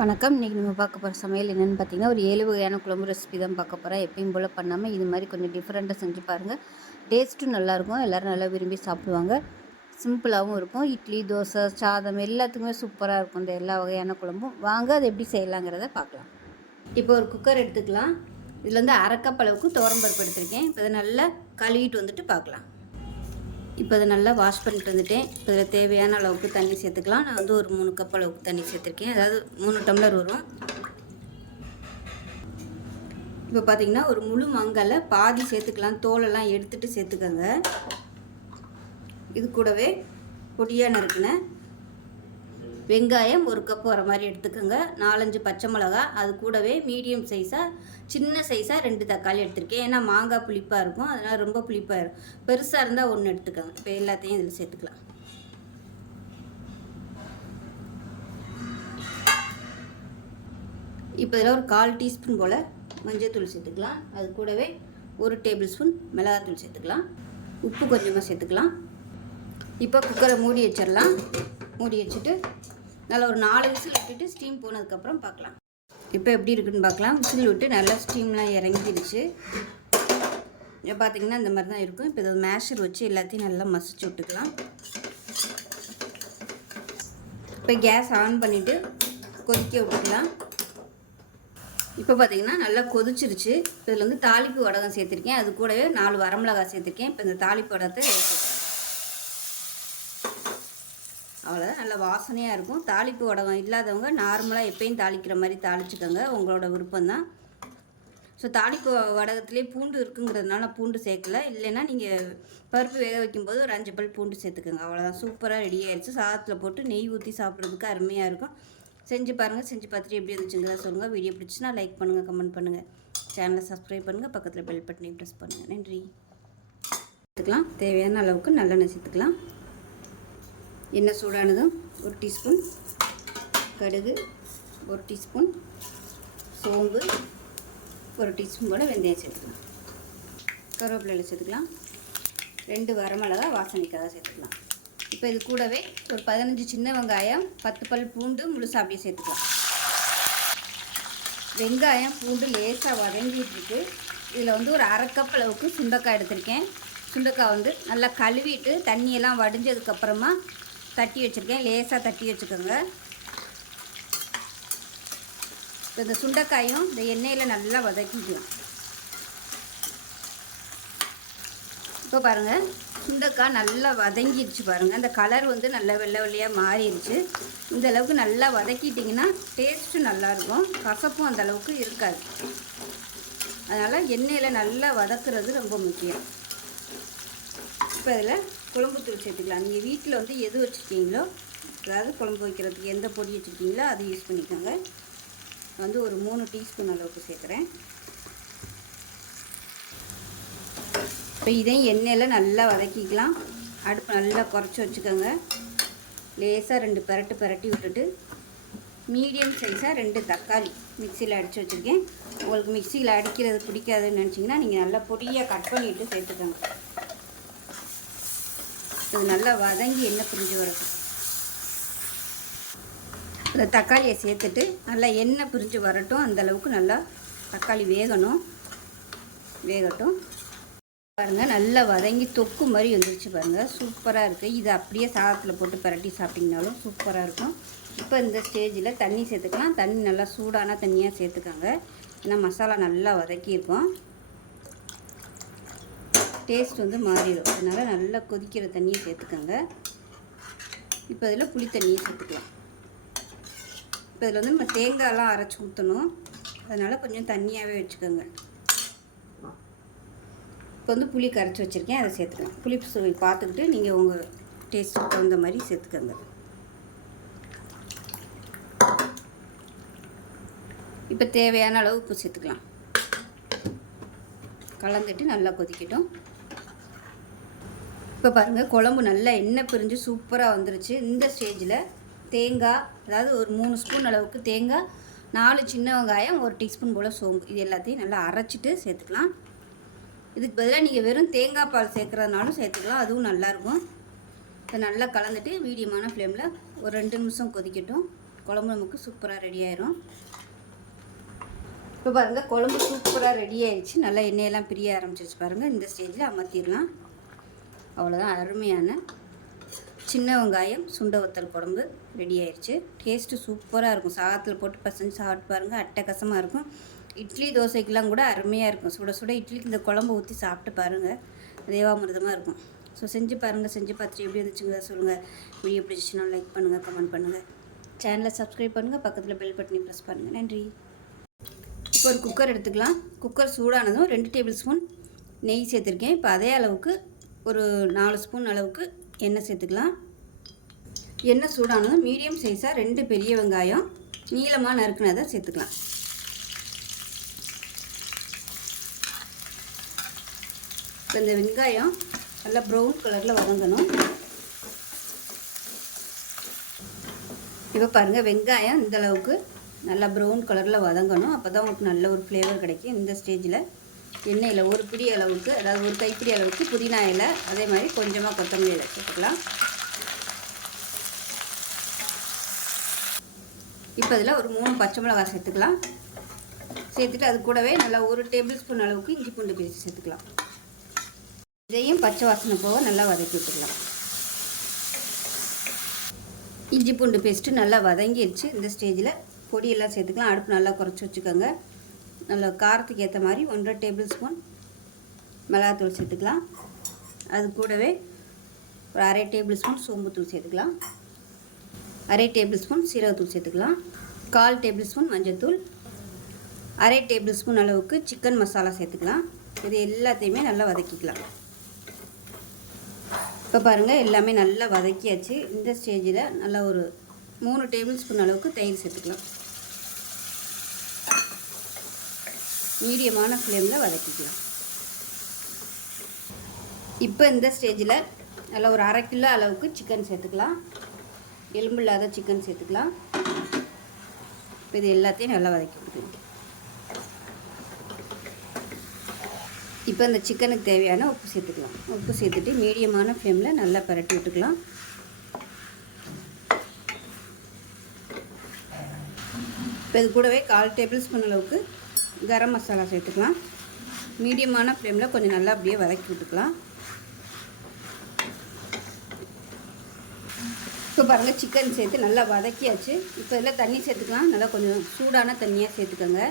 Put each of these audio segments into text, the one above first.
வணக்கம். இன்றைக்கி நம்ம பார்க்க போகிற சமையல் என்னென்னு பார்த்தீங்கன்னா, ஒரு 7 வகையான குழம்பு ரெசிபி தான் பார்க்க போகிறேன். எப்பயும் போல் பண்ணாமல் இது மாதிரி கொஞ்சம் டிஃப்ரெண்ட்டாக செஞ்சு பாருங்கள். டேஸ்ட்டும் நல்லாயிருக்கும். எல்லோரும் நல்லா விரும்பி சாப்பிடுவாங்க. சிம்பிளாகவும் இருக்கும். இட்லி, தோசை, சாதம் எல்லாத்துக்குமே சூப்பராக இருக்கும் இந்த எல்லா வகையான குழம்பும். வாங்க அது எப்படி செய்யலாங்கிறத பார்க்கலாம். இப்போ ஒரு குக்கர் எடுத்துக்கலாம். இதில் வந்து 1/2 கப் அளவுக்கு துவரம்பருப்பு எடுத்திருக்கேன். இப்போ இதை நல்லா கழுவிட்டு வந்துட்டு பார்க்கலாம். இப்போ அதை நல்லா வாஷ் பண்ணிட்டு வந்துட்டேன். இப்போ இதில் தேவையான அளவுக்கு தண்ணி சேர்த்துக்கலாம். நான் வந்து ஒரு 3 கப் அளவுக்கு தண்ணி சேர்த்துருக்கேன். அதாவது 3 டம்ளர் வரும். இப்போ பார்த்திங்கன்னா ஒரு முழு மாங்காயில் பாதி சேர்த்துக்கலாம். தோலெல்லாம் எடுத்துகிட்டு சேர்த்துக்கோங்க. இது கூடவே பொடியாக நறுக்கின வெங்காயம் 1 கப் வர மாதிரி எடுத்துக்கோங்க. 4-5 பச்சை மிளகா, அது கூடவே மீடியம் சைஸாக சின்ன சைஸாக 2 தக்காளி எடுத்திருக்கேன். ஏன்னா மாங்காய் புளிப்பாக இருக்கும், அதனால் ரொம்ப புளிப்பாக இருக்கும். பெருசாக இருந்தால் 1 எடுத்துக்கோங்க. இப்போ எல்லாத்தையும் இதில் சேர்த்துக்கலாம். இப்போ இதில் ஒரு 1/4 டீஸ்பூன் போல் மஞ்சள்தூள் சேர்த்துக்கலாம். அது கூடவே 1 டேபிள் ஸ்பூன் மிளகாத்தூள் சேர்த்துக்கலாம். உப்பு கொஞ்சமாக சேர்த்துக்கலாம். இப்போ குக்கரை மூடி வச்சிடலாம். மூடி வச்சுட்டு நல்லா ஒரு 4 விசில் விட்டுட்டு ஸ்டீம் போனதுக்கப்புறம் பார்க்கலாம். இப்போ எப்படி இருக்குன்னு பார்க்கலாம். விசில் விட்டு நல்லா ஸ்டீம்லாம் இறங்கிடுச்சு. இப்போ பார்த்திங்கன்னா இந்த மாதிரி தான் இருக்கும். இப்போ இதை மேஷர் வச்சு எல்லாத்தையும் நல்லா மசிச்சு விட்டுக்கலாம். இப்போ கேஸ் ஆன் பண்ணிவிட்டு கொதிக்க விட்டுக்கலாம். இப்போ பார்த்திங்கன்னா நல்லா கொதிச்சிருச்சு. இதில் வந்து தாளிப்பு வடகம் சேர்த்துருக்கேன். அது கூடவே 4 வரமிளகாய் சேர்த்துருக்கேன். இப்போ இந்த தாளிப்பு வடகத்தை சேர்த்துக்கலாம். அவ்வளோ நல்ல வாசனையாக இருக்கும். தாளிப்பு வடகம் இல்லாதவங்க நார்மலாக எப்பயும் தாளிக்கிற மாதிரி தாளிச்சுக்கோங்க, உங்களோட விருப்பம்தான். ஸோ தாளிப்பு வடகத்துலேயே பூண்டு இருக்குங்கிறதுனால பூண்டு சேர்க்கல. இல்லைன்னா நீங்கள் பருப்பு வேக வைக்கும்போது ஒரு 5 பல் பூண்டு சேர்த்துக்கோங்க. அவ்வளோதான், சூப்பராக ரெடி ஆயிடுச்சு. சாதத்தில் போட்டு நெய் ஊற்றி சாப்பிட்றதுக்கு அருமையாக இருக்கும். செஞ்சு பாருங்கள். செஞ்சு பார்த்துட்டு எப்படி இருந்துச்சுங்கிறத சொல்லுங்கள். வீடியோ பிடிச்சினா லைக் பண்ணுங்கள், கமெண்ட் பண்ணுங்கள், சேனலை சப்ஸ்கிரைப் பண்ணுங்கள், பக்கத்தில் பெல் பட்டனையும் ப்ரெஸ் பண்ணுங்கள். நன்றி. சேர்த்துக்கலாம். தேவையான அளவுக்கு நல்லெண்ணெய் சேர்த்துக்கலாம். எண்ணெய் சூடானதும் 1 டீஸ்பூன் கடுகு, 1 டீஸ்பூன் சோம்பு, 1 டீஸ்பூன் கூட வெந்தயம் சேர்த்துக்கலாம். கருவேப்பிலை சேர்த்துக்கலாம். 2 வரமிளகா வாசனைக்காக சேர்த்துக்கலாம். இப்போ இது கூடவே ஒரு 15 சின்ன வெங்காயம், 10 பல் பூண்டு முழுசாக அப்படியே சேர்த்துக்கலாம். வெங்காயம் பூண்டு லேசாக வதங்கிட்டுருக்கு. இதில் வந்து ஒரு 1/2 கப் அளவுக்கு சுண்டைக்காய் எடுத்திருக்கேன். சுண்டைக்காய் வந்து நல்லா கழுவிட்டு தண்ணியெல்லாம் வடிஞ்சதுக்கப்புறமா தட்டி வச்சுருக்கேன். லேசாக தட்டி வச்சுக்கோங்க. இப்போ இந்த சுண்டைக்காயும் இந்த எண்ணெயில் நல்லா வதக்கிக்கலாம். இப்போ பாருங்கள், சுண்டைக்காய் நல்லா வதங்கிடுச்சு பாருங்கள். அந்த கலர் வந்து நல்லா வெள்ளை வெள்ளையாக மாறிடுச்சு. இந்த அளவுக்கு நல்லா வதக்கிட்டிங்கன்னா டேஸ்ட்டும் நல்லாயிருக்கும், கசப்பும் அந்த அளவுக்கு இருக்காது. அதனால் எண்ணெயில் நல்லா வதக்குறது ரொம்ப முக்கியம். இப்போ இதில் குழம்புத்தூள் சேர்த்துக்கலாம். நீங்கள் வீட்டில் வந்து எது வச்சுருக்கீங்களோ, அதாவது குழம்பு வைக்கிறதுக்கு எந்த பொடி வச்சுருக்கீங்களோ அது யூஸ் பண்ணிக்கோங்க. வந்து ஒரு 3 டீஸ்பூன் அளவுக்கு சேர்க்குறேன். இப்போ இதையும் எண்ணெயில் நல்லா வதக்கிக்கலாம். அடுப்பு நல்லா குறைச்சி வச்சுக்கோங்க. லேசாக 2 பெரட்டி விட்டுட்டு மீடியம் சைஸாக 2 தக்காளி மிக்சியில் அடித்து வச்சுருக்கேன். உங்களுக்கு மிக்சியில் அடிக்கிறது பிடிக்காதுன்னு நினச்சிங்கன்னா நீங்கள் நல்லா பொடியாக கட் பண்ணிவிட்டு சேர்த்துக்கோங்க. இது நல்லா வதங்கி எண்ணெய் பிரிஞ்சு வரட்டும். இந்த தக்காளியை சேர்த்துட்டு நல்லா எண்ணெய் பிரிஞ்சு வரட்டும். அந்தளவுக்கு நல்லா தக்காளி வேகட்டும். பாருங்கள், நல்லா வதங்கி தொக்கு மாதிரி வந்துருச்சு பாருங்கள். சூப்பராக இருக்குது. இது அப்படியே சாதத்தில் போட்டு பரட்டி சாப்பிட்டிங்கனாலும் சூப்பராக இருக்கும். இப்போ இந்த ஸ்டேஜில் தண்ணி சேர்த்துக்கலாம். தண்ணி நல்லா சூடான தண்ணியாக சேர்த்துக்கோங்க. ஏன்னா மசாலா நல்லா வதக்கியிருக்கோம். டேஸ்ட் வந்து மாறிடும். அதனால் நல்லா கொதிக்கிற தண்ணியை சேர்த்துக்கோங்க. இப்போ இதில் புளி தண்ணியை சேர்த்துக்கலாம். இப்போ இதில் வந்து நம்ம தேங்காயெல்லாம் அரைச்சி ஊற்றணும். அதனால் கொஞ்சம் தண்ணியாகவே வச்சுக்கோங்க. இப்போ வந்து புளி கரைச்சி வச்சுருக்கேன், அதை சேர்த்துக்கலாம். புளி சுவை பார்த்துக்கிட்டு நீங்கள் உங்கள் டேஸ்ட்டுக்கு தகுந்த மாதிரி சேர்த்துக்கோங்க. இப்போ தேவையான அளவு உப்பு சேர்த்துக்கலாம். கலந்துட்டு நல்லா கொதிக்கட்டும். இப்போ பாருங்கள், குழம்பு நல்லா எண்ணெய் பிரிஞ்சு சூப்பராக வந்துருச்சு. இந்த ஸ்டேஜில் தேங்காய், அதாவது ஒரு 3 ஸ்பூன் அளவுக்கு தேங்காய், 4 சின்ன வெங்காயம், 1 டீஸ்பூன் போல் சோம்பு, இது எல்லாத்தையும் நல்லா அரைச்சிட்டு சேர்த்துக்கலாம். இதுக்கு பதிலாக நீங்கள் வெறும் தேங்காய் பால் சேர்க்குறதுனாலும் சேர்த்துக்கலாம், அதுவும் நல்லாயிருக்கும். இதை நல்லா கலந்துட்டு மீடியமான ஃப்ளேமில் ஒரு 2 நிமிஷம் கொதிக்கட்டும். குழம்பு நமக்கு சூப்பராக ரெடி ஆயிரும். இப்போ பாருங்கள் குழம்பு சூப்பராக ரெடி ஆயிடுச்சு. நல்லா எண்ணெயெல்லாம் பிரிய ஆரம்பிச்சிருச்சு பாருங்கள். இந்த ஸ்டேஜில் அமர்த்திடலாம். அவ்வளோதான், அருமையான சின்ன வெங்காயம் சுண்டை வத்தல் குழம்பு ரெடி ஆயிடுச்சு. டேஸ்ட்டு சூப்பராக இருக்கும். சாதத்தில் போட்டு பசஞ்சு சாப்பிட்டு பாருங்கள், அட்டகாசமாக இருக்கும். இட்லி தோசைக்கெலாம் கூட அருமையாக இருக்கும். சுட சுட இட்லிக்கு இந்த குழம்பு ஊற்றி சாப்பிட்டு பாருங்கள், தேவாமிர்தமாக இருக்கும். ஸோ செஞ்சு பாருங்கள். செஞ்சு பார்த்துட்டு எப்படி இருந்துச்சுங்க சொல்லுங்கள். வீடியோ பிடிச்சிச்சுன்னா லைக் பண்ணுங்கள், கமெண்ட் பண்ணுங்கள், சேனலை சப்ஸ்கிரைப் பண்ணுங்கள், பக்கத்தில் பெல் பட்டனை ப்ரெஸ் பண்ணுங்கள். நன்றி. இப்போ ஒரு குக்கர் எடுத்துக்கலாம். குக்கர் சூடானதும் 2 டேபிள் ஸ்பூன் நெய் சேர்த்துருக்கேன். இப்போ அதே அளவுக்கு ஒரு 4 ஸ்பூன் அளவுக்கு எண்ணெய் சேர்த்துக்கலாம். எண்ணெய் சூடானதும் மீடியம் சைஸாக 2 பெரிய வெங்காயம் நீளமாக நறுக்குனதை சேர்த்துக்கலாம். இப்போ இந்த வெங்காயம் நல்லா ப்ரௌன் கலரில் வதங்கணும். இப்போ பாருங்கள், வெங்காயம் இந்த அளவுக்கு நல்லா ப்ரௌன் கலரில் வதங்கணும். அப்போ தான் உங்களுக்கு நல்ல ஒரு ஃப்ளேவர் கிடைக்கும். இந்த ஸ்டேஜில் எண்ணெயில் ஒரு பிடி அளவுக்கு, அதாவது ஒரு கைப்பிடி அளவுக்கு புதினா இலை, அதே மாதிரி கொஞ்சமாக கொத்தமல்லி இலை சேர்த்துக்கலாம். இப்போ இதில் ஒரு 3 பச்சை மிளகாய் சேர்த்துக்கலாம். சேர்த்துட்டு அது கூடவே நல்லா 1 டேபிள் ஸ்பூன் அளவுக்கு இஞ்சி பூண்டு பேஸ்ட் சேர்த்துக்கலாம். இதையும் பச்சை வாசனை போக நல்லா வதக்கி விட்டுக்கலாம். இஞ்சி பூண்டு பேஸ்ட்டு நல்லா வதங்கிடுச்சு. இந்த ஸ்டேஜில் பொடியெல்லாம் சேர்த்துக்கலாம். அடுப்பு நல்லா குறைச்சி வச்சுக்கோங்க. நல்லா காரத்துக்கு ஏற்ற மாதிரி 1.5 டேபிள் ஸ்பூன் மிளகாத்தூள் சேர்த்துக்கலாம். அது கூடவே ஒரு 1/2 டேபிள் ஸ்பூன் சோம்புத்தூள் சேர்த்துக்கலாம். 1/2 டேபிள் ஸ்பூன் சீரகத்தூள் சேர்த்துக்கலாம். 1/4 டேபிள் ஸ்பூன் மஞ்சள்தூள், 1/2 டேபிள் ஸ்பூன் அளவுக்கு சிக்கன் மசாலா சேர்த்துக்கலாம். இது எல்லாத்தையுமே நல்லா வதக்கிக்கலாம். இப்போ பாருங்கள், எல்லாமே நல்லா வதக்கியாச்சு. இந்த ஸ்டேஜில் நல்லா ஒரு 3 டேபிள் ஸ்பூன் அளவுக்கு தயிர் சேர்த்துக்கலாம். மீடியமான ஃப்ளேமில் வதக்கிக்கலாம். இப்போ இந்த ஸ்டேஜில் நல்லா ஒரு 1/2 கிலோ அளவுக்கு சிக்கன் சேர்த்துக்கலாம். எலும்பு இல்லாத சிக்கன் சேர்த்துக்கலாம். இப்போ இது எல்லாத்தையும் நல்லா வதக்கி விட்டுக்கலாம். இப்போ இந்த சிக்கனுக்கு தேவையான உப்பு சேர்த்துக்கலாம். உப்பு சேர்த்துட்டு மீடியமான ஃப்ளேமில் நல்லா பரட்டி விட்டுக்கலாம். இப்போ இது கூடவே 1/4 டேபிள் ஸ்பூன் அளவுக்கு கரம் மசாலா சேர்த்துக்கலாம். மீடியமான ஃப்ளேமில் கொஞ்சம் நல்லா அப்படியே வதக்கி விட்டுக்கலாம். இப்போ பாருங்கள், சிக்கன் சேர்த்து நல்லா வதக்கியாச்சு. இப்போ இதில் தண்ணி சேர்த்துக்கலாம். நல்லா கொஞ்சம் சூடான தண்ணியாக சேர்த்துக்கோங்க.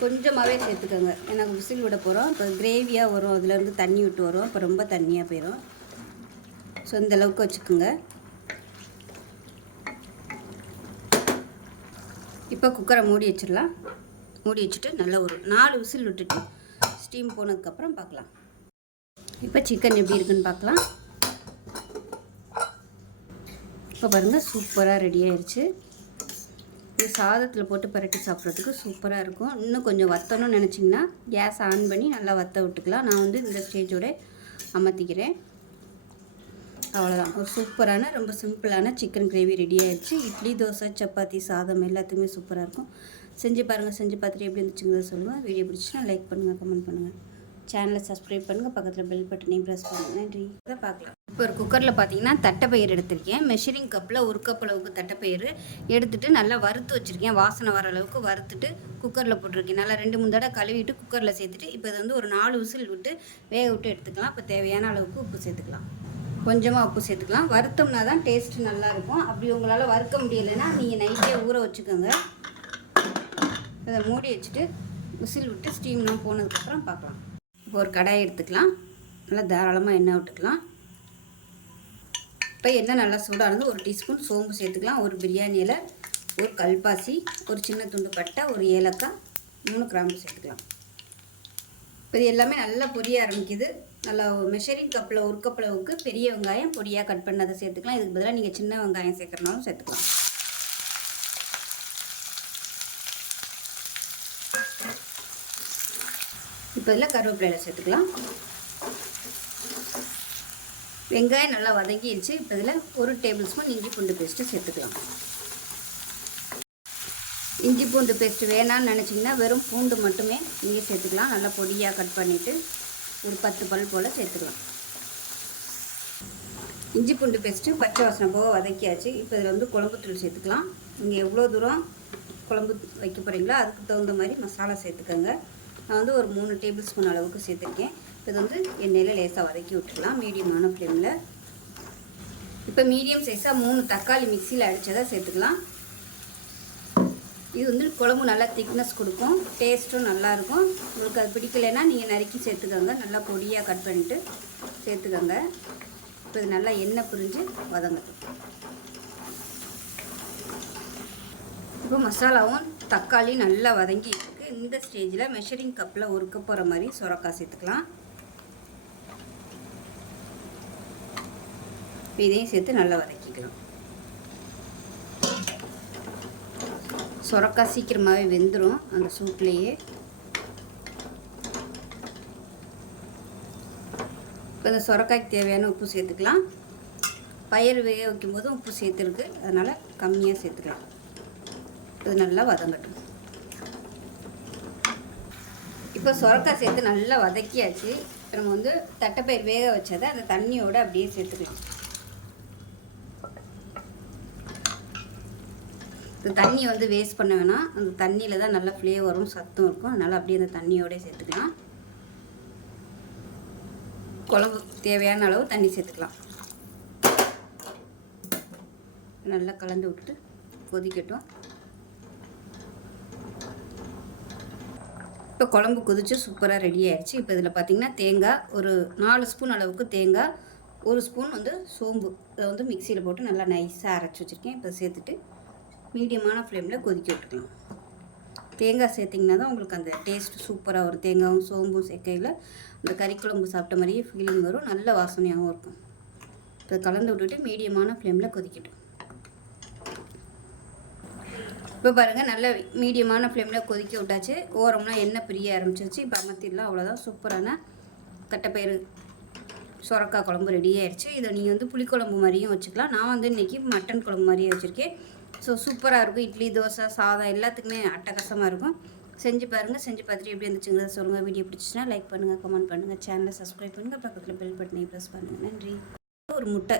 கொஞ்சமாகவே சேர்த்துக்கோங்க. எனக்கு விசில் விட போகிறோம். இப்போ கிரேவியாக வரும், அதுலேருந்து தண்ணி விட்டு வரும். இப்போ ரொம்ப தண்ணியாக போயிடும். ஸோ இந்த அளவுக்கு வச்சுக்கோங்க. இப்போ குக்கரை மூடி வச்சிடலாம். மூடி வச்சுட்டு நல்லா ஒரு 4 விசில் விட்டுட்டு ஸ்டீம் போனதுக்கப்புறம் பார்க்கலாம். இப்போ சிக்கன் எப்படி இருக்குன்னு பார்க்கலாம். இப்போ பாருங்கள், சூப்பராக ரெடி ஆயிடுச்சு. இது சாதத்தில் போட்டு பரட்டி சாப்பிட்றதுக்கு சூப்பராக இருக்கும். இன்னும் கொஞ்சம் வற்றணும்னு நினச்சிங்கன்னா கேஸ் ஆன் பண்ணி நல்லா வற்ற விட்டுக்கலாம். நான் வந்து இந்த ஸ்டேஜோட அமர்த்திக்கிறேன். அவ்வளோதான், ஒரு சூப்பரான ரொம்ப சிம்பிளான சிக்கன் கிரேவி ரெடி ஆயிடுச்சு. இட்லி, தோசை, சப்பாத்தி, சாதம் எல்லாத்துக்குமே சூப்பராக இருக்கும். செஞ்சு பாருங்கள். செஞ்சு பார்த்துட்டு எப்படி இருந்துச்சுங்கிறத சொல்லுங்கள். வீடியோ பிடிச்சினா லைக் பண்ணுங்கள், கமெண்ட் பண்ணுங்கள், சேனலை சப்ஸ்கிரைப் பண்ணுங்கள், பக்கத்தில் பெல் பட்டனையும் ப்ரெஸ் பண்ணுங்கள். நன்றி. அதை பார்க்கலாம். இப்போ ஒரு குக்கரில் பார்த்தீங்கன்னா தட்டைப்பயிறு எடுத்திருக்கேன். மெஷரிங் கப்பில் 1 கப் அளவுக்கு தட்டைப்பயிறு எடுத்துகிட்டு நல்லா வறுத்து வச்சுருக்கேன். வாசனை வர அளவுக்கு வறுத்துட்டு குக்கரில் போட்டிருக்கேன். நல்லா 2-3 தடவை கழுவிட்டு குக்கரில் சேர்த்துட்டு இப்போ இதை வந்து ஒரு 4 விசில் விட்டு வேக விட்டு எடுத்துக்கலாம். இப்போ தேவையான அளவுக்கு உப்பு சேர்த்துக்கலாம். கொஞ்சமாக உப்பு சேர்த்துக்கலாம். வறுத்தோம்னா தான் டேஸ்ட்டு நல்லாயிருக்கும். அப்படி உங்களால் வறுக்க முடியலைன்னா நீங்கள் நைட்டே ஊற வச்சுக்கோங்க. இதை மூடி வச்சுட்டு விசில் விட்டு ஸ்டீம்லாம் போனதுக்கப்புறம் பார்க்கலாம். இப்போ ஒரு கடாயை எடுத்துக்கலாம். நல்லா தாராளமாக எண்ணெய் விட்டுக்கலாம். இப்போ எண்ணெய் நல்லா சூடானது 1 டீஸ்பூன் சோம்பு சேர்த்துக்கலாம். ஒரு பிரியாணி இலை, ஒரு கல்பாசி, ஒரு சின்ன துண்டு பட்டை, ஒரு ஏலக்காய், 3 கிராம்பு சேர்த்துக்கலாம். இப்போ இது எல்லாமே நல்லா பொரிய ஆரம்பிக்குது. நல்லா மெஷரிங் கப்பில் 1 கப் அளவுக்கு பெரிய வெங்காயம் பொடியாக கட் பண்ணதை சேர்த்துக்கலாம். இதுக்கு பதிலாக நீங்கள் சின்ன வெங்காயம் சேர்க்குறனாலும் சேர்த்துக்கலாம். இப்போ இதில் கருவேப்பிலை சேர்த்துக்கலாம். வெங்காயம் நல்லா வதங்கிடுச்சு. இப்போ இதில் 1 டேபிள் ஸ்பூன் இஞ்சி பூண்டு பேஸ்ட்டு சேர்த்துக்கலாம். இஞ்சி பூண்டு பேஸ்ட்டு வேணான்னு நினச்சிங்கன்னா வெறும் பூண்டு மட்டுமே நீங்கள் சேர்த்துக்கலாம். நல்லா பொடியாக கட் பண்ணிவிட்டு ஒரு 10 பல் போல் சேர்த்துக்கலாம். இஞ்சி பூண்டு பேஸ்ட்டு பச்சை வாசனை போக வதக்கியாச்சு. இப்போ இதில் வந்து குழம்புத்தூள் சேர்த்துக்கலாம். நீங்கள் எவ்வளோ தூரம் குழம்பு வைக்க போகிறீங்களோ அதுக்கு தகுந்த மாதிரி மசாலா சேர்த்துக்கோங்க. நான் வந்து ஒரு 3 டேபிள் ஸ்பூன் அளவுக்கு சேர்த்துருக்கேன். இது வந்து எண்ணெயில் லேசாக வதக்கி விட்டுக்கலாம் மீடியமான ஃப்ளேமில். இப்போ மீடியம் சைஸாக 3 தக்காளி மிக்சியில் அடித்ததை சேர்த்துக்கலாம். இது வந்து குழம்பு நல்லா திக்னஸ் கொடுக்கும், டேஸ்ட்டும் நல்லாயிருக்கும். உங்களுக்கு அது பிடிக்கலைன்னா நீங்கள் நறுக்கி சேர்த்துக்கோங்க. நல்லா பொடியாக கட் பண்ணிவிட்டு சேர்த்துக்கோங்க. இப்போ இது நல்லா எண்ணெய் பிரிஞ்சு வதங்கட்டும். இப்போ மசாலாவும் தக்காளி நல்லா வதங்கி இருக்குது. இந்த ஸ்டேஜில் மெஷரிங் கப்பில் 1 கப் போகிற மாதிரி சுரக்காய் சேர்த்துக்கலாம். இதையும் சேர்த்து நல்லா வதக்கிக்கலாம். சுரக்காய் சீக்கிரமாகவே வெந்துடும் அந்த சூட்லேயே. இப்போ இந்த சுரக்காய்க்கு தேவையான உப்பு சேர்த்துக்கலாம். பயிர் வேக வைக்கும்போது உப்பு சேர்த்துருக்கு, அதனால் கம்மியாக சேர்த்துக்கலாம். இது நல்லா வதங்கட்டும். இப்போ சுரக்காய் சேர்த்து நல்லா வதக்கியாச்சு. நம்ம வந்து தட்டைப்பயிர் வேக வச்சதை அந்த தண்ணியோடு அப்படியே சேர்த்துக்கலாம். இந்த தண்ணியை வந்து வேஸ்ட் பண்ண வேணாம், அந்த தண்ணியில் தான் நல்லா ஃப்ளேவரும் சத்தும் இருக்கும். அதனால் அப்படியே அந்த தண்ணியோடய சேர்த்துக்கலாம். குழம்பு தேவையான அளவு தண்ணி சேர்த்துக்கலாம். நல்லா கலந்து விட்டு கொதிக்கட்டும். இப்போ குழம்பு கொதிச்சு சூப்பராக ரெடி ஆகிடுச்சு. இப்போ இதில் பார்த்திங்கன்னா தேங்காய் ஒரு 4 ஸ்பூன் அளவுக்கு தேங்காய், 1 ஸ்பூன் வந்து சோம்பு, அதை வந்து மிக்சியில் போட்டு நல்லா நைஸாக அரைச்சி வச்சுருக்கேன். இப்போ சேர்த்துட்டு மீடியமான ஃப்ளேமில் கொதிக்க விட்டுக்கலாம். தேங்காய் சேர்த்திங்கன்னா தான் உங்களுக்கு அந்த டேஸ்ட் சூப்பராக வரும். தேங்காயும் சோம்பும் சேர்க்கையில் அந்த கறிக்குழம்பு சாப்பிட்ட மாதிரியே ஃபீலிங் வரும், நல்ல வாசனையாகவும் இருக்கும். இப்போ கலந்து விட்டுட்டு மீடியமான ஃப்ளேமில் கொதிக்கட்டும். இப்போ பாருங்கள், நல்ல மீடியமான ஃப்ளேமில் கொதிக்க விட்டாச்சு. ஓரம்லாம் எண்ணெய் பிரிய ஆரம்பிச்சிருச்சு. இப்போ அமர்த்திடலாம். அவ்வளோதான், சூப்பரான தட்டைப்பயிறு சுரக்காய் குழம்பு ரெடி ஆயிடுச்சு. இதை நீங்கள் வந்து புளிக்குழம்பு மாதிரியும் வச்சுக்கலாம். நான் வந்து இன்றைக்கி மட்டன் குழம்பு மாதிரியே வச்சுருக்கேன். ஸோ சூப்பராக இருக்கும். இட்லி, தோசை, சாதம் எல்லாத்துக்குமே அட்டகாசமாக இருக்கும். செஞ்சு பாருங்கள். செஞ்சு பார்த்துட்டு எப்படி இருந்துச்சுங்கிறத சொல்லுங்கள். வீடியோ பிடிச்சிச்சுன்னா லைக் பண்ணுங்கள், கமெண்ட் பண்ணுங்கள், சேனலை சப்ஸ்கிரைப் பண்ணுங்கள், பக்கத்தில் பெல் பட்டனை ப்ரெஸ் பண்ணுங்கள். நன்றி. ஒரு முட்டை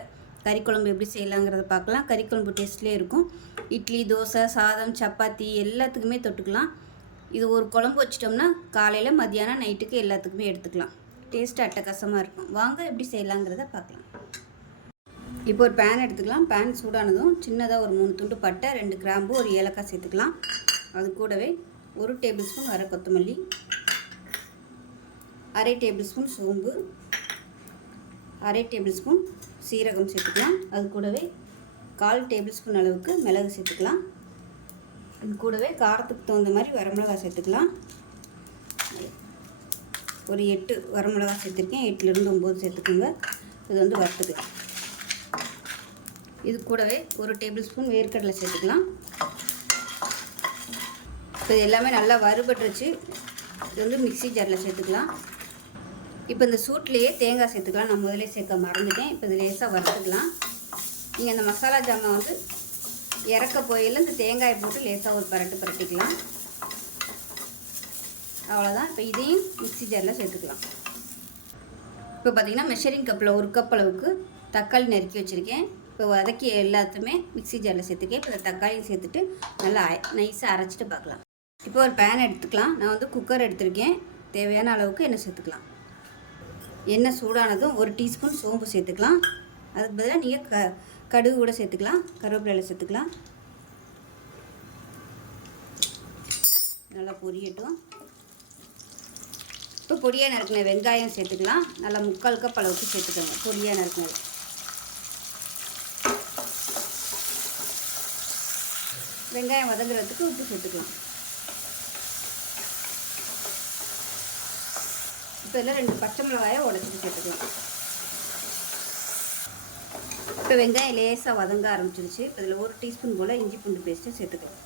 கறிக்குழம்பு எப்படி செய்யலாங்கிறத பார்க்கலாம். கறிக்குழம்பு டேஸ்ட்லேயே இருக்கும். இட்லி, தோசை, சாதம், சப்பாத்தி எல்லாத்துக்குமே தொட்டுக்கலாம். இது ஒரு குழம்பு வச்சிட்டோம்னா காலையில், மத்தியானம், நைட்டுக்கு எல்லாத்துக்குமே எடுத்துக்கலாம். டேஸ்ட்டு அட்டகாசமாக இருக்கும். வாங்க எப்படி செய்யலாங்கிறத பார்க்கலாம். இப்போ ஒரு பேன் எடுத்துக்கலாம். பேன் சூடானதும் சின்னதாக ஒரு 3 துண்டு பட்டை, 2 கிராம்பு, ஒரு ஏலக்காய் சேர்த்துக்கலாம். அது கூடவே 1 டேபிள் ஸ்பூன் வர கொத்தமல்லி, 1/2 டேபிள் ஸ்பூன் சோம்பு, 1/2 டேபிள் ஸ்பூன் சீரகம் சேர்த்துக்கலாம். அது கூடவே 1/4 டேபிள் ஸ்பூன் அளவுக்கு மிளகு சேர்த்துக்கலாம். இது கூடவே காரத்துக்கு தகுந்த மாதிரி வரமிளகாய் சேர்த்துக்கலாம். ஒரு 8 வரமிளகாய் சேர்த்துருக்கேன். 8லேருந்து 9 சேர்த்துக்கோங்க. இது வந்து வறுத்துக்கலாம். இது கூடவே 1 டேபிள் ஸ்பூன் வேர்க்கடலை சேர்த்துக்கலாம். இப்போ இது எல்லாமே நல்லா வறுபட்டுருச்சு. இது வந்து மிக்ஸி ஜாரில் சேர்த்துக்கலாம். இப்போ இந்த சூட்லேயே தேங்காய் சேர்த்துக்கலாம். நான் முதலே சேர்க்க மறந்துட்டேன். இப்போ இது லேசாக வறுத்துக்கலாம். நீங்கள் அந்த மசாலா ஜாமான் வந்து இறக்க போயில் இந்த தேங்காயை போட்டு லேசாக ஒரு பரட்டிக்கலாம். அவ்வளோதான். இப்போ இதையும் மிக்ஸி ஜாரில் சேர்த்துக்கலாம். இப்போ பார்த்திங்கன்னா மெஷரிங் கப்பில் 1 கப் அளவுக்கு தக்காளி நறுக்கி வச்சுருக்கேன். இப்போ வதக்கி எல்லாத்தையுமே மிக்ஸி ஜாரில் சேர்த்துக்கேன். இப்போ தக்காளியும் சேர்த்துட்டு நல்லா நைஸாக அரைச்சிட்டு பார்க்கலாம். இப்போ ஒரு பேன் எடுத்துக்கலாம். நான் வந்து குக்கர் எடுத்திருக்கேன். தேவையான அளவுக்கு எண்ணெய் சேர்த்துக்கலாம். எண்ணெய் சூடானதும் 1 டீஸ்பூன் சோம்பு சேர்த்துக்கலாம். அதுக்கு பதிலாக நீங்கள் கடுகு கூட சேர்த்துக்கலாம். கருவேப்பிலை சேர்த்துக்கலாம். நல்லா பொரியட்டும். இப்போ பொடியாக நறுக்கின வெங்காயம் சேர்த்துக்கலாம். நல்லா 3/4 கப் அளவுக்கு சேர்த்துக்கோங்க. பொடியாக நறுக்கினது. வெங்காயம் வதங்குறதுக்கு உப்பு சேர்த்துக்கலாம். இப்போ இதில் 2 பச்சை மிளகாயை உடச்சிட்டு சேர்த்துக்கலாம். இப்போ வெங்காயம் லேசாக வதங்க ஆரம்பிச்சிருச்சு. இப்போ இதில் 1 டீஸ்பூன் போல் இஞ்சி பூண்டு பேஸ்ட்டு சேர்த்துக்கலாம்.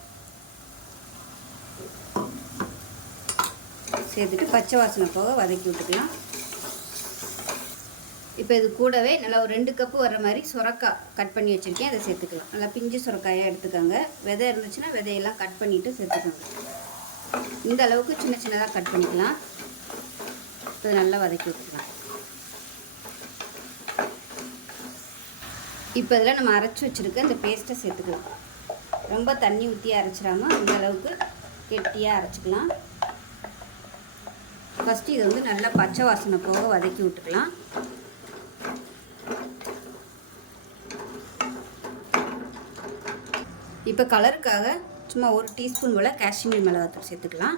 சேர்த்துட்டு பச்சை வாசனை போக வதக்கி விட்டுக்கலாம். இப்போ இது கூடவே நல்லா ஒரு 2 கப்பு வர மாதிரி சுரக்காய் கட் பண்ணி வச்சுருக்கேன். அதை சேர்த்துக்கலாம். நல்லா பிஞ்சு சுரக்காயாக எடுத்துக்கோங்க. விதை இருந்துச்சுன்னா விதையெல்லாம் கட் பண்ணிவிட்டு சேர்த்துக்கோங்க. இந்த அளவுக்கு சின்ன சின்னதாக கட் பண்ணிக்கலாம். இது நல்லா வதக்கி விட்டுக்கலாம். இப்போ இதில் நம்ம அரைச்சி வச்சுருக்க இந்த பேஸ்ட்டை சேர்த்துக்கலாம். ரொம்ப தண்ணி ஊற்றி அரைச்சிடாமல் அந்த அளவுக்கு கெட்டியாக அரைச்சிக்கலாம். ஃபஸ்ட்டு இதை வந்து நல்லா பச்சை வாசனை போக வதக்கி விட்டுக்கலாம். இப்போ கலருக்காக சும்மா 1 டீஸ்பூன் போல் காஷ்மீர் மிளகாத்தூள் சேர்த்துக்கலாம்.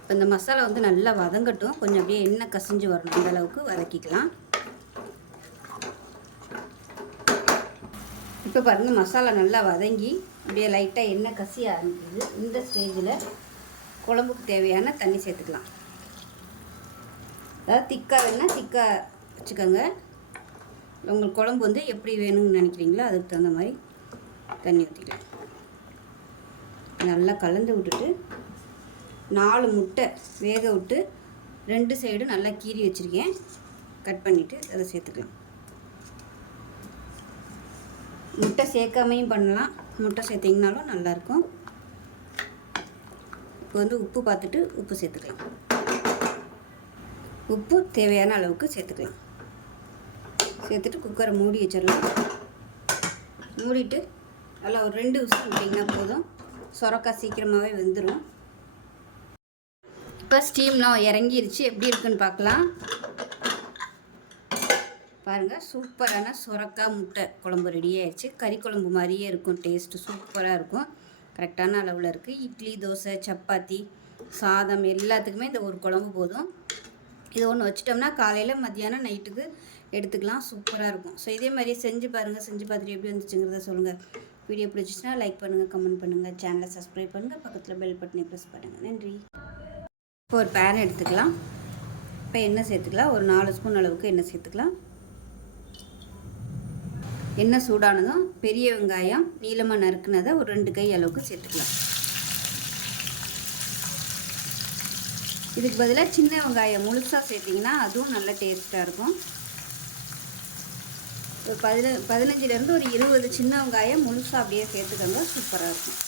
இப்போ இந்த மசாலா வந்து நல்லா வதங்கட்டும். கொஞ்சம் அப்படியே எண்ணெய் கசிஞ்சு வரணும், அந்த அளவுக்கு வதக்கிக்கலாம். இப்போ பாருங்கள் மசாலா நல்லா வதங்கி அப்படியே லைட்டாக எண்ணெய் கசிய ஆரம்பிக்குது. இந்த ஸ்டேஜில் குழம்புக்கு தேவையான தண்ணி சேர்த்துக்கலாம். அதாவது திக்காக வேணுன்னா திக்காக வச்சுக்கோங்க. உங்களுக்கு குழம்பு வந்து எப்படி வேணும்னு நினைக்கிறீங்களோ அதுக்கு தகுந்த மாதிரி தண்ணி ஊற்றிக்கலாம். நல்லா கலந்து விட்டுட்டு 4 முட்டை வேக விட்டு 2 சைடு நல்லா கீறி வச்சுருக்கேன். கட் பண்ணிவிட்டு அதை சேர்த்துக்கலாம். முட்டை சேர்க்காமையும் பண்ணலாம், முட்டை சேர்த்திங்கனாலும் நல்லாயிருக்கும். இப்போ வந்து உப்பு பார்த்துட்டு உப்பு சேர்த்துக்கலாம். உப்பு தேவையான அளவுக்கு சேர்த்துக்கலாம். சேர்த்துட்டு குக்கரை மூடி வச்சிடலாம். மூடிட்டு நல்லா ஒரு 2 விசில் விட்டிங்கன்னா போதும். சொரக்காய் சீக்கிரமாகவே வெந்துடும். இப்போ ஸ்டீம்லாம் இறங்கிருச்சு. எப்படி இருக்குன்னு பார்க்கலாம். பாருங்கள், சூப்பரான சொரக்காய் முட்டை குழம்பு ரெடி ஆயிடுச்சு. கறி குழம்பு மாதிரியே இருக்கும். டேஸ்ட்டு சூப்பராக இருக்கும். கரெக்டான அளவில் இருக்குது. இட்லி, தோசை, சப்பாத்தி, சாதம் எல்லாத்துக்குமே இந்த ஒரு குழம்பு போதும். இது ஒன்று வச்சிட்டோம்னா காலையில், மத்தியானம், நைட்டுக்கு எடுத்துக்கலாம். சூப்பராக இருக்கும். ஸோ இதே மாதிரியே செஞ்சு பாருங்கள். செஞ்சு பார்த்துட்டு எப்படி வந்துச்சுங்கிறத சொல்லுங்கள். வீடியோ பிடிச்சிச்சுன்னா லைக் பண்ணுங்கள், கமெண்ட் பண்ணுங்கள், சேனலை சப்ஸ்கிரைப் பண்ணுங்கள், பக்கத்தில் பெல் பட்டனை ப்ரெஸ் பண்ணுங்கள். நன்றி. இப்போ ஒரு பேன் எடுத்துக்கலாம். இப்போ எண்ணெய் சேர்த்துக்கலாம். ஒரு 4 ஸ்பூன் அளவுக்கு எண்ணெய் சேர்த்துக்கலாம். எண்ணெய் சூடானதும் பெரிய வெங்காயம் நீளமாக நறுக்குனதை ஒரு 2 கை அளவுக்கு சேர்த்துக்கலாம். இதுக்கு பதிலாக சின்ன வெங்காயம் முழுசாக சேர்த்திங்கன்னா அதுவும் நல்ல டேஸ்ட்டாக இருக்கும். ஒரு 15லேருந்து ஒரு 20 சின்ன வெங்காயம் முழுசாக அப்படியே சேர்த்துக்கோங்க. சூப்பராக இருக்கும்.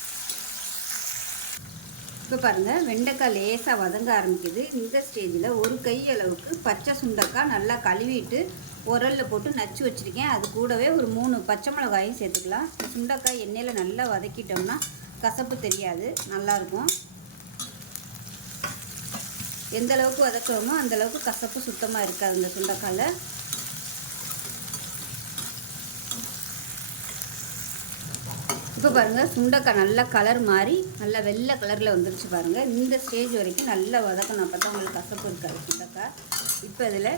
இப்போ பாருங்கள், வெண்டைக்காய் லேசாக வதங்க ஆரம்பிக்குது. இந்த ஸ்டேஜில் 1 கை அளவுக்கு பச்சை சுண்டைக்காய் நல்லா கழுவிட்டு உரலில் போட்டு நச்சு வச்சுருக்கேன். அது கூடவே ஒரு 3 பச்சை மிளகாயும் சேர்த்துக்கலாம். சுண்டைக்காய் எண்ணெயில் நல்லா வதக்கிட்டோம்னா கசப்பு தெரியாது, நல்லாயிருக்கும். எந்த அளவுக்கு வதக்குறோமோ அந்தளவுக்கு கசப்பு சுத்தமாக இருக்காது இந்த சுண்டைக்காயில். இப்போ பாருங்கள், சுண்டைக்காய் நல்லா கலர் மாறி நல்லா வெள்ளை கலரில் வந்துருச்சு பாருங்கள். இந்த ஸ்டேஜ் வரைக்கும் நல்லா வதக்கணும். அப்போ தான் உங்களுக்கு கசப்பு இருக்காது சுண்டைக்காய். இப்போ இதில்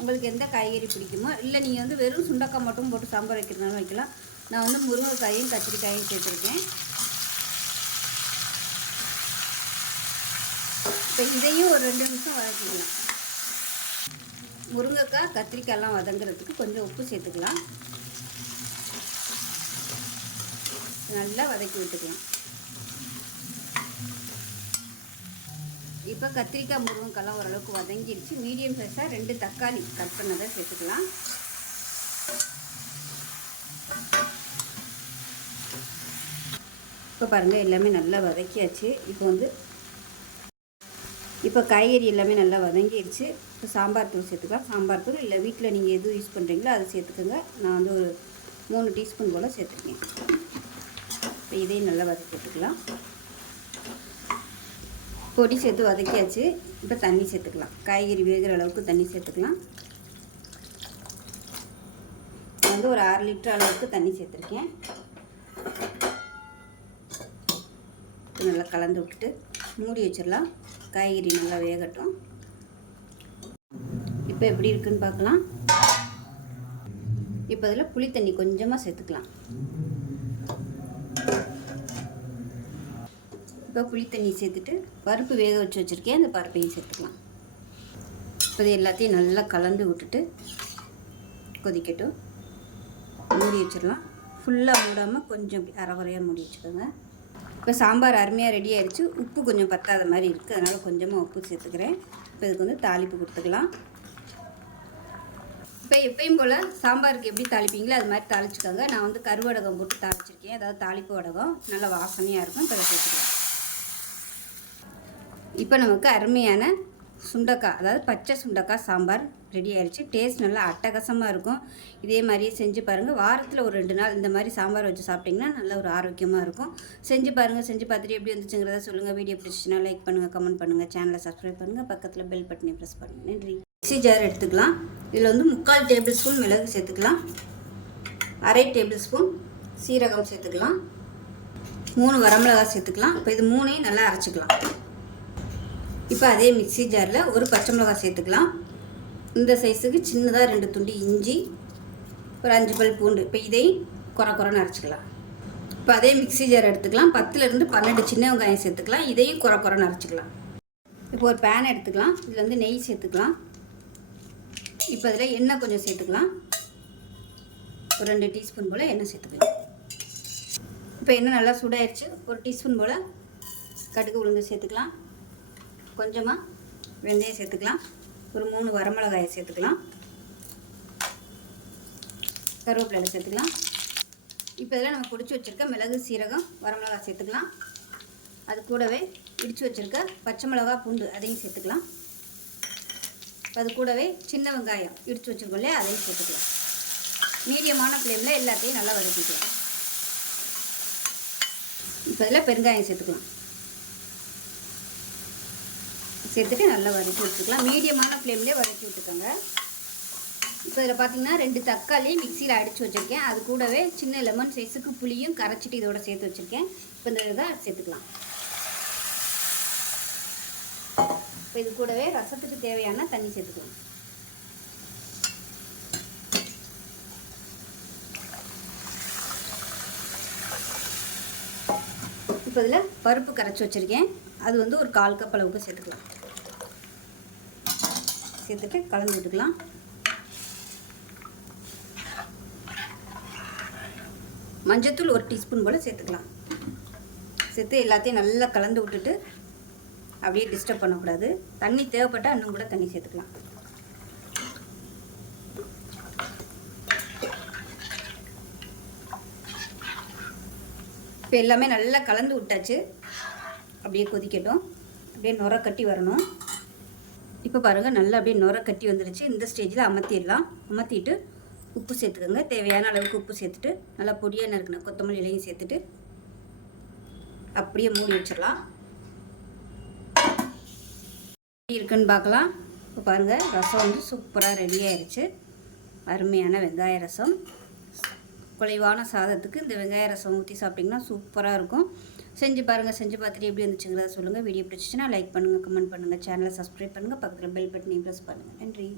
உங்களுக்கு எந்த காய்கறி பிடிக்குமோ, இல்லை நீங்கள் வந்து வெறும் சுண்டைக்காய் மட்டும் போட்டு சாம்பார் வைக்கிறதுனாலும் வைக்கலாம். நான் வந்து முருங்கைக்காயும் கத்திரிக்காயும் சேர்த்துருக்கேன். இப்போ இதையும் ஒரு 2 நிமிஷம் வதக்கிக்கலாம். முருங்கைக்காய் கத்திரிக்காயெல்லாம் வதங்குறதுக்கு கொஞ்சம் உப்பு சேர்த்துக்கலாம். நல்லா வதக்கி விட்டுக்கலாம். இப்போ கத்திரிக்காய் முருங்கைக்காய்லாம் ஓரளவுக்கு வதங்கிடுச்சு. மீடியம் சைஸாக 2 தக்காளி கட் பண்ணதை சேர்த்துக்கலாம். இப்போ பாருங்கள், எல்லாமே நல்லா வதக்கியாச்சு. இப்போ காய்கறி எல்லாமே நல்லா வதங்கிடுச்சு. இப்போ சாம்பார் தூள் சேர்த்துக்கலாம். சாம்பார் தூள் இல்லை வீட்டில் நீங்கள் எதுவும் யூஸ் பண்ணுறீங்களோ அதை சேர்த்துக்கோங்க. நான் வந்து ஒரு 3 டீஸ்பூன் போல் சேர்த்துருக்கேன். இப்போ இதையும் நல்லா வதக்கி விட்டுக்கலாம். பொடி சேர்த்து வதக்கியாச்சு. இப்போ தண்ணி சேர்த்துக்கலாம். காய்கறி வேகிற அளவுக்கு தண்ணி சேர்த்துக்கலாம். நான் வந்து ஒரு 6 லிட்டர் அளவுக்கு தண்ணி சேர்த்துருக்கேன். நல்லா கலந்து விட்டுட்டு மூடி வச்சிடலாம். காய்கறி நல்லா வேகட்டும். இப்போ எப்படி இருக்குன்னு பார்க்கலாம். இப்போ அதில் புளி தண்ணி கொஞ்சமாக சேர்த்துக்கலாம். இப்போ புளி தண்ணி சேர்த்துட்டு பருப்பு வேக வச்சு வச்சுருக்கேன். அந்த பருப்பையும் சேர்த்துக்கலாம். இப்போ இது எல்லாத்தையும் நல்லா கலந்து விட்டுட்டு கொதிக்கட்டும். மூடி வச்சிடலாம். ஃபுல்லாக மூடாமல் கொஞ்சம் அரை குறையாக மூடி வச்சுக்கோங்க. இப்போ சாம்பார் அருமையாக ரெடி ஆகிடுச்சு. உப்பு கொஞ்சம் பத்தாத மாதிரி இருக்குது, அதனால் கொஞ்சமாக உப்பு சேர்த்துக்கிறேன். இப்போ இதுக்கு வந்து தாளிப்பு கொடுத்துக்கலாம். இப்போ எப்பயும் போல் சாம்பாருக்கு எப்படி தாளிப்பீங்களோ அது மாதிரி தாளிச்சுக்கோங்க. நான் வந்து கருவடகம் போட்டு தாளிச்சிருக்கேன். அதாவது தாளிப்பு வடகம் நல்லா வாசனையாக இருக்கும். இப்போ சேர்த்துக்கலாம். இப்போ நமக்கு அருமையான சுண்டைக்காய், அதாவது பச்சை சுண்டைக்காய் சாம்பார் ரெடி ஆயிடுச்சு. டேஸ்ட் நல்லா அட்டகாசமாக இருக்கும். இதே மாதிரியே செஞ்சு பாருங்கள். வாரத்தில் ஒரு 2 நாள் இந்த மாதிரி சாம்பார் வச்சு சாப்பிட்டிங்கன்னா நல்ல ஒரு ஆரோக்கியமாக இருக்கும். செஞ்சு பாருங்கள். செஞ்சு பார்த்துட்டு எப்படி வந்துச்சுங்கிறத சொல்லுங்கள். வீடியோ பிடிச்சிச்சுன்னா லைக் பண்ணுங்கள், கமெண்ட் பண்ணுங்கள், சேனலை சப்ஸ்கிரைப் பண்ணுங்கள், பக்கத்தில் பெல் பட்டனை ப்ரெஸ் பண்ணுங்கள். நன்றி. மிக்ஸி ஜார் எடுத்துக்கலாம். இதில் வந்து 3/4 டேபிள் ஸ்பூன் மிளகு சேர்த்துக்கலாம். 1/2 டேபிள் ஸ்பூன் சீரகம் சேர்த்துக்கலாம். 3 வரமிளகாய் சேர்த்துக்கலாம். இப்போ இது 3ஐயும் நல்லா அரைச்சிக்கலாம். இப்போ அதே மிக்ஸி ஜாரில் ஒரு பச்சை மிளகாய் சேர்த்துக்கலாம். இந்த சைஸுக்கு சின்னதாக 2 துண்டு இஞ்சி, ஒரு 5 பல் பூண்டு. இப்போ இதையும் குறைன்னு அரைச்சிக்கலாம். இப்போ அதே மிக்ஸி ஜார் எடுத்துக்கலாம். 10லேருந்து 12 சின்ன வெங்காயம் சேர்த்துக்கலாம். இதையும் குறைன்னு அரைச்சிக்கலாம். இப்போ ஒரு பேன் எடுத்துக்கலாம். இதில் வந்து நெய் சேர்த்துக்கலாம். இப்போ அதில் எண்ணெய் கொஞ்சம் சேர்த்துக்கலாம். ஒரு 2 டீஸ்பூன் போல் எண்ணெய் சேர்த்துக்கலாம். இப்போ எண்ணெய் நல்லா சூடாயிருச்சு. ஒரு டீஸ்பூன் போல் கடுகு உளுந்து சேர்த்துக்கலாம். கொஞ்சமாக வெந்தயம் சேர்த்துக்கலாம். ஒரு 3 வரமிளகாயை சேர்த்துக்கலாம். கருவேப்பிலை சேர்த்துக்கலாம். இப்போ இதில் நம்ம பொடிச்சு வச்சுருக்க மிளகு, சீரகம், வரமிளகாய் சேர்த்துக்கலாம். அது கூடவே இடித்து வச்சுருக்க பச்சை மிளகாய், பூண்டு அதையும் சேர்த்துக்கலாம். அது கூடவே சின்ன வெங்காயம் இடித்து வச்சுருக்கோம் இல்லையா, அதையும் சேர்த்துக்கலாம். மீடியமான ஃப்ளேமில் எல்லாத்தையும் நல்லா வதக்கிக்கலாம். இப்போ இதில் பெருங்காயம் சேர்த்துக்கலாம். சேர்த்துட்டு நல்லா வதக்கி விட்டுக்கலாம். மீடியமான ஃப்ளேம்லேயே வதக்கி விட்டுக்கோங்க. இப்போ இதில் பார்த்தீங்கன்னா 2 தக்காளி மிக்சியில் அடித்து வச்சுருக்கேன். அது கூடவே சின்ன லெமன் சைஸுக்கு புளியும் கரைச்சிட்டு இதோட சேர்த்து வச்சுருக்கேன். இப்போ இந்த இதை சேர்த்துக்கலாம். இப்போ இது கூடவே ரசத்துக்கு தேவையான தண்ணி சேர்த்துக்கலாம். இப்போ இதில் பருப்பு கரைச்சி வச்சுருக்கேன். அது வந்து ஒரு 1/4 கப் அளவுக்கு சேர்த்துக்கலாம். சேர்த்துட்டு கலந்து விட்டுக்கலாம். மஞ்சத்தூள் 1 டீஸ்பூன் போல் சேர்த்துக்கலாம். சேர்த்து எல்லாத்தையும் நல்லா கலந்து விட்டுட்டு அப்படியே டிஸ்டர்ப் பண்ணக்கூடாது. தண்ணி தேவைப்பட்டால் இன்னும் கூட தண்ணி சேர்த்துக்கலாம். இப்போ எல்லாமே நல்லா கலந்து விட்டாச்சு. அப்படியே கொதிக்கட்டும். அப்படியே நுர கட்டி வரணும். இப்போ பாருங்கள் நல்லா அப்படியே நுர கட்டி வந்துடுச்சு. இந்த ஸ்டேஜில் அமர்த்திடலாம். அமர்த்திட்டு உப்பு சேர்த்துக்கோங்க. தேவையான அளவுக்கு உப்பு சேர்த்துட்டு நல்லா பொடியாக நறுக்கணும் கொத்தமல்லி இலையும் சேர்த்துட்டு அப்படியே மூடி வச்சிடலாம். எப்படி இருக்குன்னு பார்க்கலாம். இப்போ பாருங்கள் ரசம் வந்து சூப்பராக ரெடி ஆயிடுச்சு. அருமையான வெங்காய ரசம். குறைவான சாதத்துக்கு இந்த வெங்காய ரசம் ஊற்றி சாப்பிட்டிங்கன்னா சூப்பராக இருக்கும். செஞ்சு பாருங்கள். செஞ்சு பார்த்துட்டு எப்படி வந்துச்சுங்கிறத சொல்லுங்கள். வீடியோ பிடிச்சிச்சுன்னா லைக் பண்ணுங்கள், கமெண்ட் பண்ணுங்கள், சேனலை சப்ஸ்கிரைப் பண்ணுங்கள், பக்கத்தில் பெல் பட்டனையும் ப்ரெஸ் பண்ணுங்கள். நன்றி.